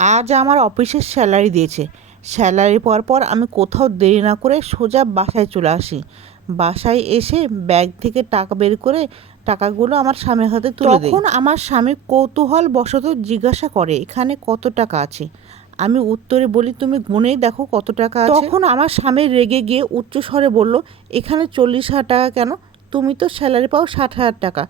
আজ আমার অফিসের স্যালারি দিয়েছে। স্যালারি পাওয়ার পর আমি কোথাও দেরি না করে সোজা বাসায় চলে আসি। বাসায় এসে ব্যাগ থেকে টাকা বের করে টাকাগুলো আমার স্বামীর হাতে তুলে তখন আমার স্বামী কৌতূহল বশত জিজ্ঞাসা করে এখানে কত টাকা আছে? আমি উত্তরে বলি তুমি গুনেই দেখো কত টাকা আছে। তখন আমার স্বামী রেগে গিয়ে উচ্চ স্বরে বলল এখানে চল্লিশ হাজার টাকা কেন? তুমি তো স্যালারি পাও ষাট হাজার টাকা।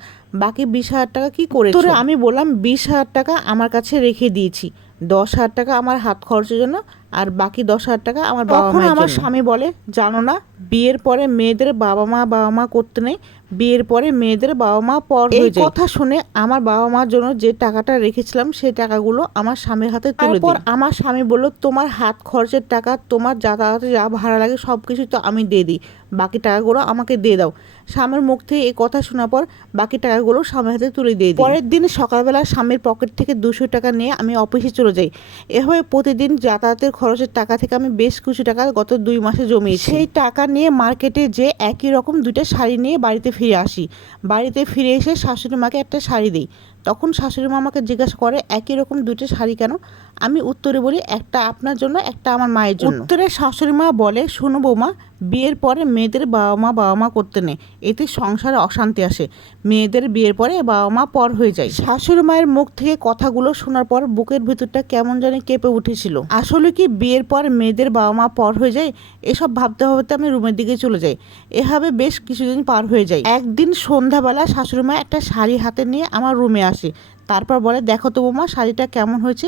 বাকি বিশ হাজার টাকা কি করে আমি বললাম বিশ হাজার টাকা আমার কাছে রেখে দিয়েছি। দশ হাজার টাকা আমার হাত খরচের জন্য আর বাকি দশ হাজার টাকা আমার বাবা তখন আমার স্বামী বলে জানো না বিয়ের পরে মেয়েদের বাবা মা বাবা মা করতে নেই বিয়ের পরে মেয়েদের বাবা মা পর এই কথা শুনে আমার বাবা মার জন্য যে টাকাটা রেখেছিলাম সেই টাকাগুলো আমার স্বামীর হাতে তুলে দিই আমার স্বামী বলল তোমার হাত খরচের টাকা তোমার যাতায়াতে যা ভাড়া লাগে সব কিছু তো আমি দিয়ে দিই। বাকি টাকাগুলো আমাকে দিয়ে দাও। স্বামীর মুখ থেকে এই কথা শোনার পর বাকি টাকাগুলো স্বামীর হাতে তুলে দিয়ে দিই। পরের দিন সকালবেলা স্বামীর পকেট থেকে দুশো টাকা নিয়ে আমি অফিসে চলে যাই। এভাবে প্রতিদিন যাতায়াতের খরচের টাকা থেকে আমি বেশ কিছু টাকা গত দুই মাসে জমিয়েছি। সেই টাকা নিয়ে মার্কেটে যে একই রকম দুইটা শাড়ি নিয়ে বাড়িতে ফিরে আসি। বাড়িতে ফিরে এসে শাশুড়ি মাকে একটা শাড়ি দিই। তখন শাশুড়ি মা আমাকে জিজ্ঞাসা করে একই রকম দুটো শাড়ি কেন? আমি উত্তরে বলি একটা আপনার জন্য একটা আমার মায়ের জন্য। উত্তরে শাশুড়ি মা বলে শোনো বৌমা বিয়ের পরে মেয়েদের বাবা মা বাবা মা করতে নেই। এতে সংসারে অশান্তি আসে। মেয়েদের বিয়ের পরে বাবা মা পর হয়ে যায়। শাশুড়ি মায়ের মুখ থেকে কথাগুলো শোনার পর বুকের ভিতরটা কেমন জানি কেঁপে উঠেছিল। আসলে কি বিয়ের পর মেয়েদের বাবা মা পর হয়ে যায়? এসব ভাবতে ভাবতে আমি রুমের দিকে চলে যাই। এভাবে বেশ কিছুদিন পার হয়ে যায়। একদিন সন্ধ্যাবেলা শাশুড়ি মা একটা শাড়ি হাতে নিয়ে আমার রুমে আসে। তারপর বলে, দেখো তো বৌমা, শাড়িটা কেমন হয়েছে?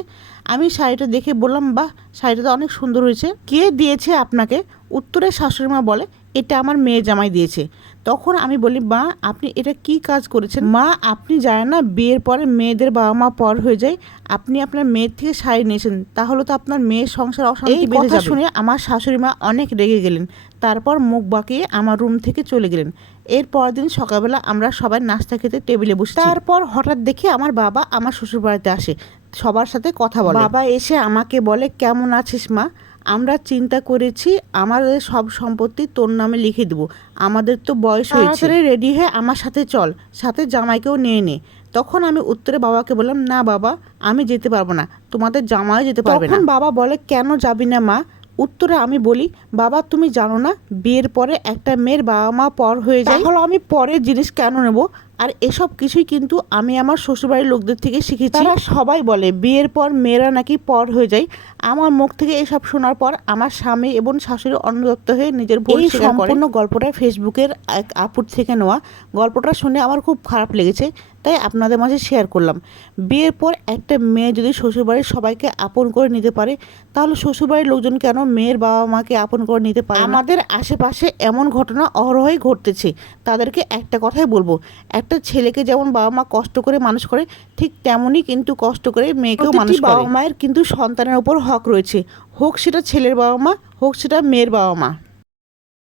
আমি শাড়িটা দেখে বললাম, বাহ, শাড়িটা তো অনেক সুন্দর হয়েছে। কে দিয়েছে আপনাকে? উত্তরে শাশুড়ি মা বলে এটা আমার মেয়ে জামাই দিয়েছে। তখন আমি বলি মা আপনি এটা কি কাজ করেছেন? মা আপনি জানেন না বিয়ের পরে মেয়েদের বাবা মা পর হয়ে যায় আপনি আপনার মেয়ের থেকে শাড়ি নিয়েছেন তাহলে তো আপনার মেয়ের সংসার অশান্তি বেড়ে কথা যাবে। শুনে আমার শাশুড়ি মা অনেক রেগে গেলেন তারপর মুখ বাঁকিয়ে আমার রুম থেকে চলে গেলেন। এর পরের দিন সকালবেলা আমরা সবাই নাস্তা খেতে টেবিলে বসে তারপর হঠাৎ দেখি আমার বাবা আমার শ্বশুর বাড়িতে আসে সবার সাথে কথা বলে। বাবা এসে আমাকে বলে কেমন আছিস মা? আমরা চিন্তা করেছি আমাদের সব সম্পত্তি তোর নামে লিখে দেবো। আমাদের তো বয়স হয়েছে। রেডি হয়ে আমার সাথে চল সাথে জামাইকেও নিয়ে নে। তখন আমি উত্তরে বাবাকে বললাম না বাবা আমি যেতে পারব না। তোমাদের জামাই যেতে পারবে না। বাবা বলে কেন যাবি না মা? উত্তরে আমি বলি বাবা তুমি জানো না বিয়ের পরে একটা মেয়ের বাবা মা পর হয়ে যায়। তাহলে আমি পরের জিনিস কেন নেব? আর এসব কিছুই কিন্তু আমি আমার শ্বশুরবাড়ির লোকদের থেকে শিখেছি। তারা সবাই বলে বিয়ের পর মেয়েরা নাকি পর হয়ে যায়। আমার মুখ থেকে এসব শোনার পর আমার স্বামী এবং শাশুড়ি অনুদত্ত হয়ে নিজের ভুল করে। সম্পূর্ণ গল্পটা ফেসবুকের এক আপুর থেকে নেওয়া। গল্পটা শুনে আমার খুব খারাপ লেগেছে। তাই আপনাদের মাঝে শেয়ার করলাম। বিয়ের পর একটা মেয়ে যদি শ্বশুরবাড়ির সবাইকে আপন করে নিতে পারে তাহলে শ্বশুরবাড়ির লোকজন কেন মেয়ের বাবা মাকে আপন করে নিতে পারে আমাদের আশেপাশে এমন ঘটনা অহরহই ঘটতেছে। তাদেরকে একটা কথাই বলব একটা ছেলেকে যেমন বাবা মা কষ্ট করে মানুষ করে ঠিক তেমনই কিন্তু কষ্ট করে মেয়েকেও মানুষ বাবা মায়ের কিন্তু সন্তানের উপর হক রয়েছে। হোক সেটা ছেলের বাবা মা হোক সেটা মেয়ের বাবা মা।